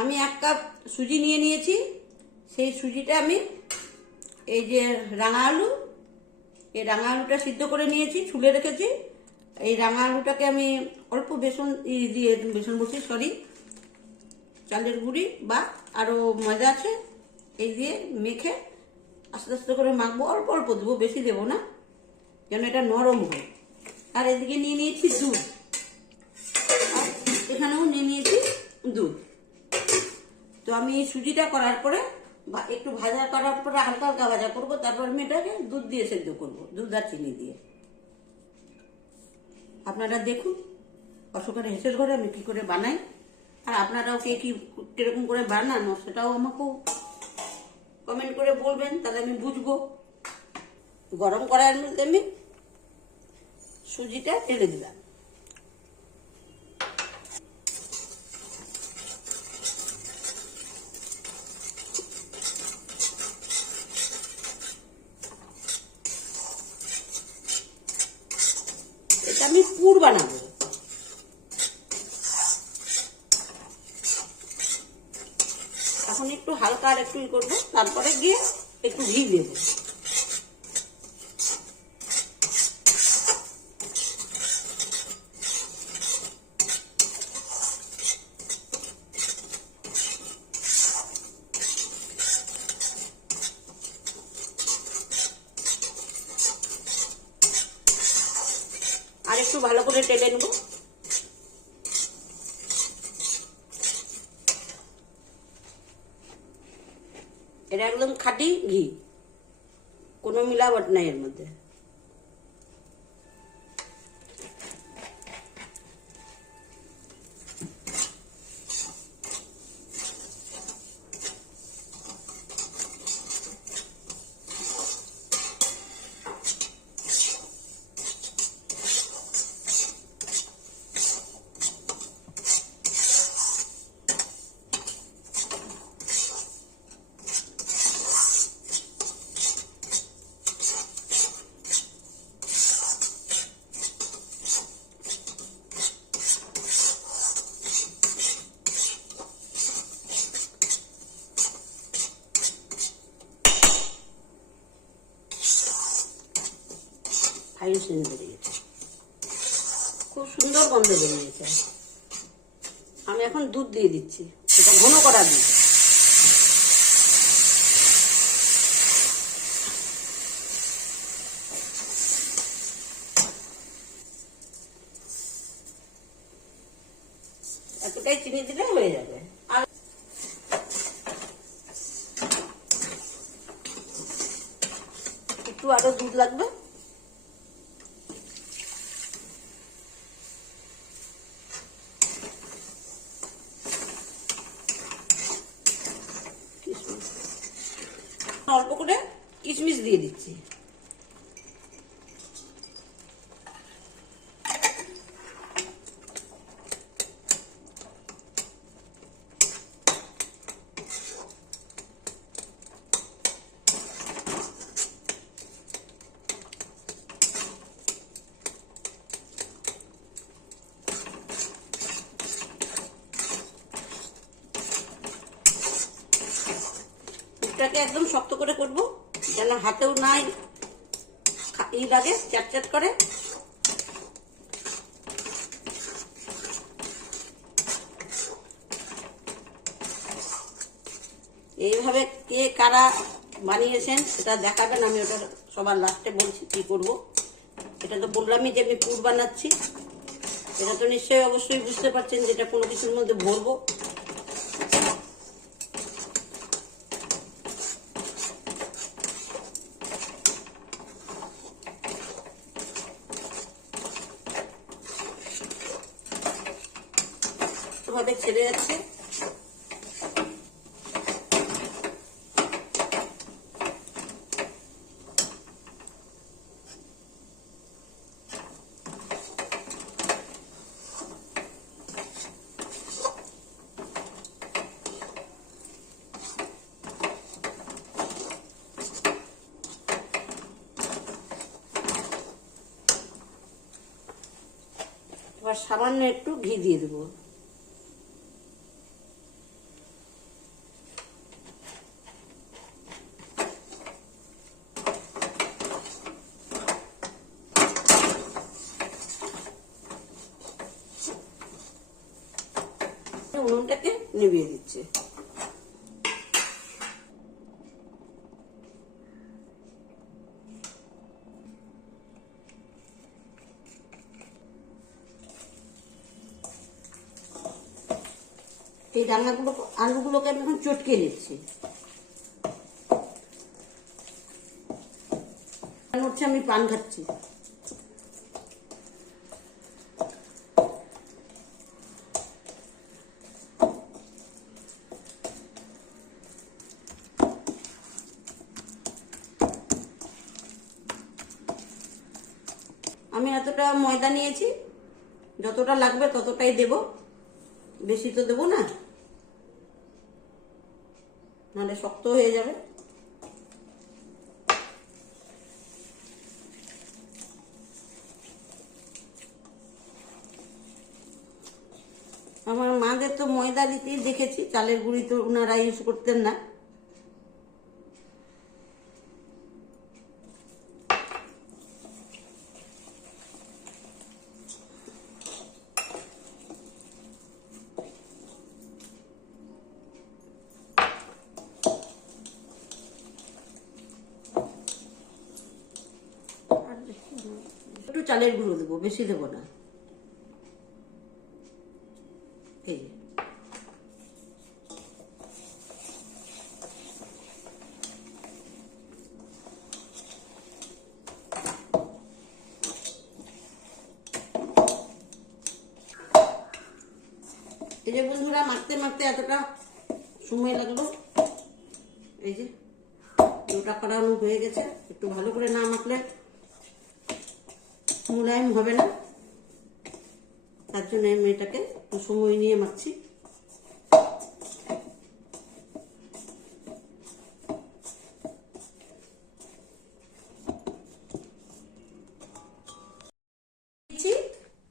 আমি 1 কাপ সুজি নিয়ে নিয়েছি। সেই সুজিটা আমি এই যে রাঙা আলু, এই রাঙা আলুটা সিদ্ধ করে নিয়েছি, ছুলে রেখেছি। এই রাঙা আলুটাকে আমি অল্প বেসন দিয়ে, বেসন বলছি সরি, চালের গুঁড়ি বা আরও ময়দা আছে, এই দিয়ে মেখে আস্তে আস্তে করে মাখবো। অল্প অল্প দেবো, বেশি দেবো না, যেন এটা নরম হয়। আর এদিকে নিয়ে নিয়েছি দুধ, আর এখানেও নিয়ে নিয়েছি দুধ। তো আমি সুজিটা করার পরে বা একটু ভাজা করার পরে হালকা হালকা ভাজা করবো, তারপর আমি এটাকে দুধ দিয়ে সেদ্ধ করবো, দুধ আর চিনি দিয়ে। আপনারা দেখুন অশোকের হেসের ঘরে আমি কী করে বানাই, আর আপনারাও কে কীরকম করে বানান সেটাও আমাকেও কমেন্ট করে বলবেন, তাহলে আমি বুঝবো। গরম করার মধ্যে আমি সুজিটা ঢেলে দিলাম। এটা আমি পুর বানাবো। এখন একটু হালকা আর একটু করবো, তারপরে গিয়ে একটু ঘি দেবো। আর একটু ভালো করে টেলে নেবো। এটা একদম খাঁটি ঘি, কোনো মিলাবট নাই এর মধ্যে। ফাইন সেন্ট বেরিয়েছে, খুব সুন্দর গন্ধ বেরিয়েছে। আমি এখন দুধ দিয়ে দিচ্ছি, এটা ঘন করা দুধ। এতটাই চিনি দিলে হয়ে যাবে। আর একটু আরো দুধ লাগবে। অল্প করে কিশমিশ দিয়ে দিচ্ছি। দুধটাকে একদম শক্ত করে করব, যেন হাতেও নাই লাগে, চ্যাট করে। এইভাবে কে কারা বানিয়েছেন সেটা দেখাবেন, আমি ওটা সবার লাস্টে বলছি কি করব। এটা তো বললামই যে আমি পুর বানাচ্ছি, এটা তো নিশ্চয়ই অবশ্যই বুঝতে পারছেন যেটা কোনো কিছুর মধ্যে ভরবো। ভাবে ছেড়ে যাচ্ছে। এবার সামান্য একটু ঘি দিয়ে দেবো। উনুনটাকে নিভিয়ে দিচ্ছি। এই আলুগুলোকে আমি এখন চটকে নিচ্ছি। হচ্ছে আমি পান খাচ্ছি। আমি এতটা ময়দা নিয়েছি, যতটা লাগবে ততটাই দেব, বেশি তো দেবো না, নাহলে শক্ত হয়ে যাবে। আমার মাদের তো ময়দা দিতেই দেখেছি, চালের গুঁড়ি তো ওনারা ইউজ করতেন না। একটু চালের গুঁড়ো দেবো, বেশি দেবো না। এই যে বন্ধুরা, মাখতে মাখতে এতটা সময় লাগলো। এই যে ডোটা করানো হয়ে গেছে। একটু ভালো করে না মাখলে মোলায়েম হবে না, তার জন্য আমি এটাকে একটু সময় নিয়ে মাখছি।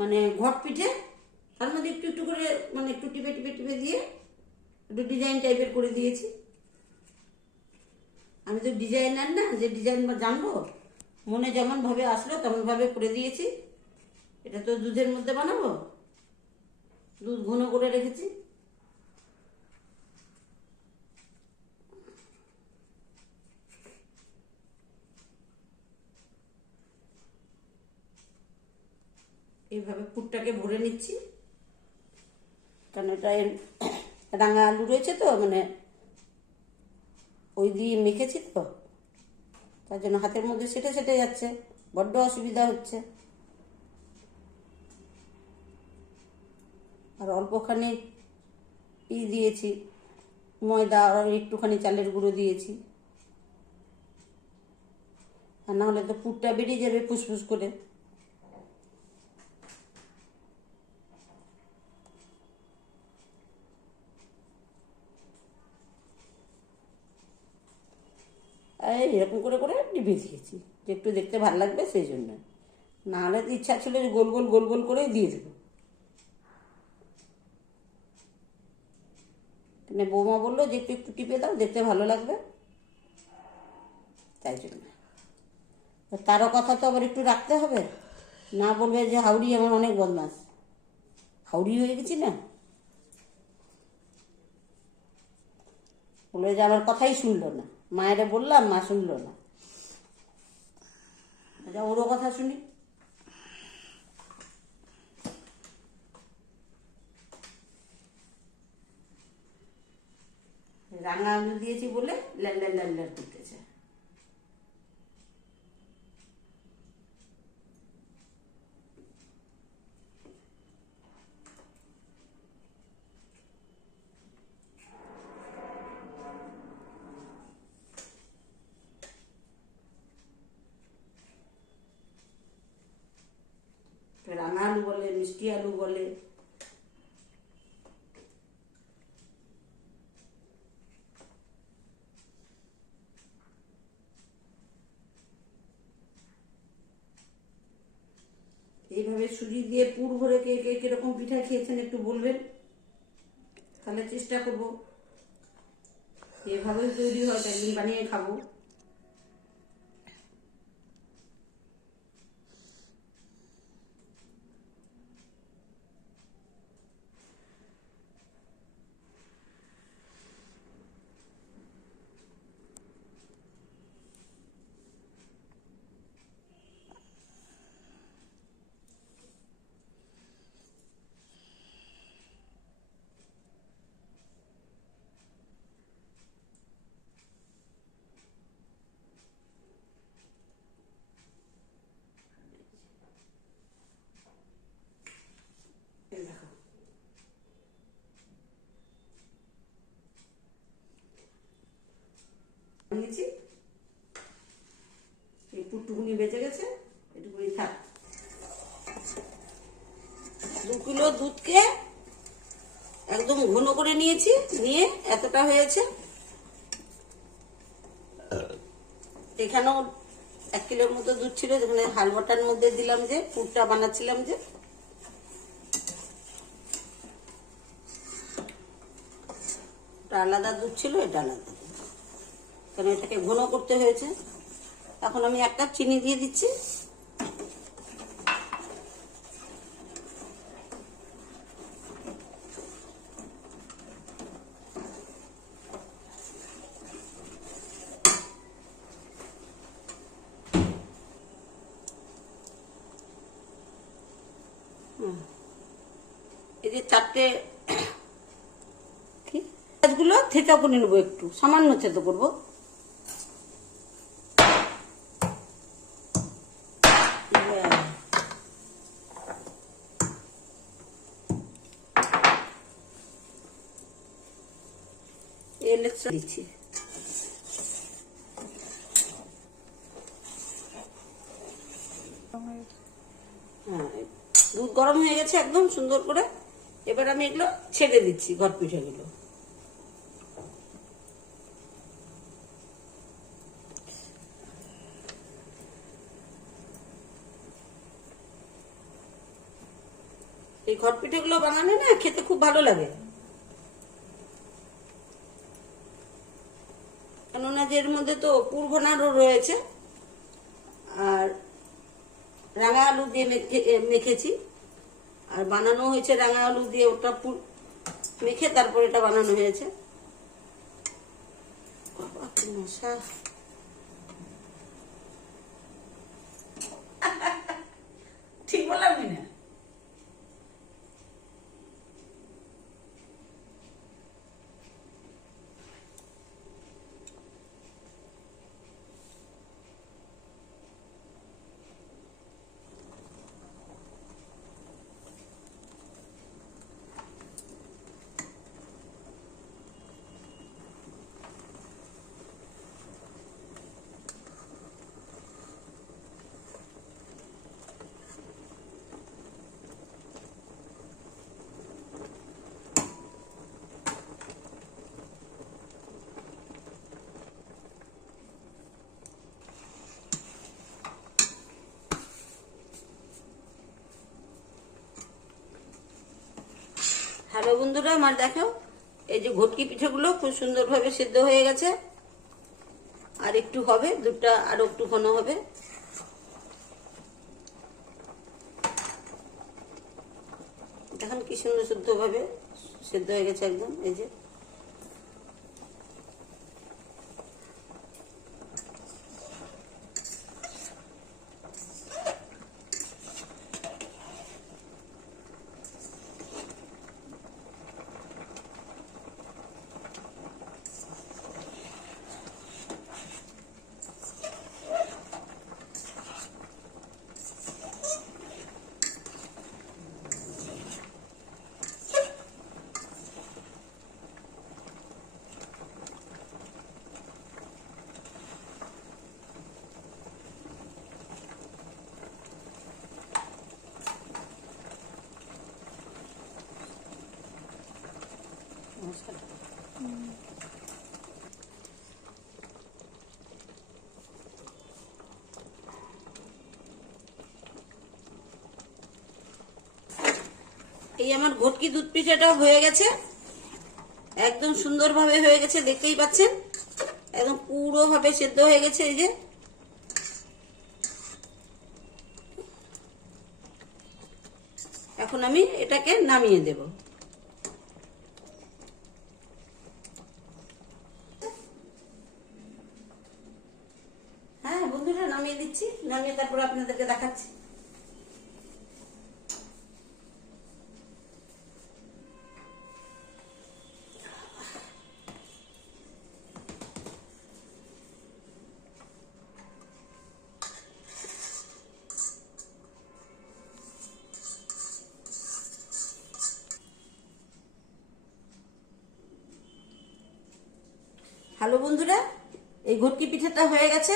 মানে ঘট পিঠে, তার মধ্যে একটু একটু করে মানে একটু টিপে টিপে টিপে দিয়ে একটু ডিজাইন টাইপের করে দিয়েছি। আমি তো ডিজাইনার না, যে ডিজাইন জানবো, মনে যেমন ভাবে আসলো তেমন ভাবে করে দিয়েছি। এটা তো দুধের মধ্যে বানাবো, দুধ ঘন করে রেখেছি। এইভাবে পুরটাকে ভরে নিচ্ছি, কারণ এটা রাঙা আলু রয়েছে তো, মানে ওই দিয়ে মেখেছি তো, তার জন্য হাতের মধ্যে সেটে সেটে যাচ্ছে, বড্ড অসুবিধা হচ্ছে। আর অল্পখানি দিয়েছি ময়দা, আর একটুখানি চালের গুঁড়ো দিয়েছি, আর না হলে তো পুরটা বেরিয়ে যাবে ফুসফুস করে। এই এরকম করে করে ডিপে দিয়েছি, যে একটু দেখতে ভালো লাগবে সেই জন্য। না হলে তো ইচ্ছা ছিল যে গোল গোল গোল গোল করেই দিয়ে দেবো, মানে বৌমা বললো যে একটু একটু টিপে দাও, দেখতে ভালো লাগবে, তাই জন্য। তারও কথা তো আবার একটু রাখতে হবে, না বলবে যে হাউড়ি আমার অনেক বদমাস, হাউড়ি হয়ে গেছি না, বলবে যে আমার কথাই শুনলো না, মায়েরা বললাম মা শুনলো না। আচ্ছা, ওরও কথা শুনি। রাঙা আলু দিয়েছি বলে ল্যান্ডার ল্যান্ডার করতেছে। রাঙা আলু বলে, মিষ্টি আলু বলে। এইভাবে সুজি দিয়ে পুর ভরে কে কে কিরকম পিঠা খেয়েছেন একটু বলবেন, তাহলে চেষ্টা করব। এভাবেই তৈরি হয়, একদিন বানিয়ে খাবো। একটুকুনি বেঁচে গেছে, এটুকুনি থাক। 2 কিলো দুধকে একদম ঘন করে নিয়েছি, নিয়ে এতটা হয়েছে। এখানেও 1 কিলোর মতো দুধ ছিল, যেখানে হালুয়াটার মধ্যে দিলাম, যে পুরটা বানাচ্ছিলাম, যে আলাদা দুধ ছিল, এটা আলাদা, কারণ এটাকে ঘন করতে হয়েছে। এখন আমি 1 কাপ চিনি দিয়ে দিচ্ছি। এই যে 4টে পেঁয়াজগুলো থেঁচা করে নেবো, একটু সামান্য থেঁতো করবো। দিচ্ছি। হ্যাঁ, দুধ গরম হয়ে গেছে একদম সুন্দর করে। এবার আমি এগুলো ছেড়ে দিচ্ছি, ঘর পিঠাগুলো। এই ঘর পিঠাগুলো বানালে না খেতে খুব ভালো লাগে, কেননা যে এর মধ্যে তো পুর ভোনারও রয়েছে, আর রাঙা আলু দিয়ে মেখেছি, আর বানানো হয়েছে রাঙা আলু দিয়ে, ওটা পুর মেখে তারপর এটা বানানো হয়েছে। মশা, ঠিক বললাম না? হ্যালো বন্ধুরা, আমার দেখো এই যে ঘটকি পিঠাগুলো খুব সুন্দরভাবে সিদ্ধ হয়ে গেছে। আর একটু হবে, দুধটা আরো একটু ঘন হবে। দেখুন কি সুন্দর শুদ্ধভাবে সিদ্ধ হয়ে গেছে একদম। এই যে এই আমার ঘটকি দুধ পিঠাটাও হয়ে গেছে, একদম সুন্দরভাবে হয়ে গেছে, দেখতেই পাচ্ছেন একদম পুরোভাবে সেদ্ধ হয়ে গেছে। এই যে এখন আমি এটাকে নামিয়ে দেব। হ্যাঁ বন্ধুরা, নামিয়ে দিচ্ছি, নামিয়ে তারপর আপনাদেরকে দেখাচ্ছি। হ্যালো বন্ধুরা, এই ঘটকি পিঠাটা হয়ে গেছে,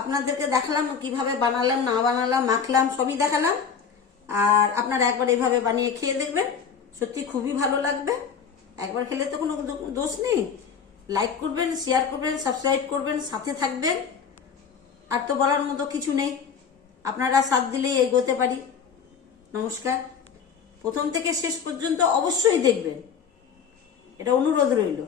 আপনাদেরকে দেখালাম কিভাবে বানালাম না বানালাম, মাখলাম, সবই দেখালাম। আর আপনারা একবার এইভাবে বানিয়ে খেয়ে দেখবেন, সত্যি খুবই ভালো লাগবে। একবার খেলে তো কোনো দোষ নেই। লাইক করবেন, শেয়ার করবেন, সাবস্ক্রাইব করবেন, সাথে থাকবেন। আর তো বলার মতো কিছু নেই, আপনারা সাথ দিলেই এগোতে পারি। নমস্কার। প্রথম থেকে শেষ পর্যন্ত অবশ্যই দেখবেন, এটা অনুরোধ রইল।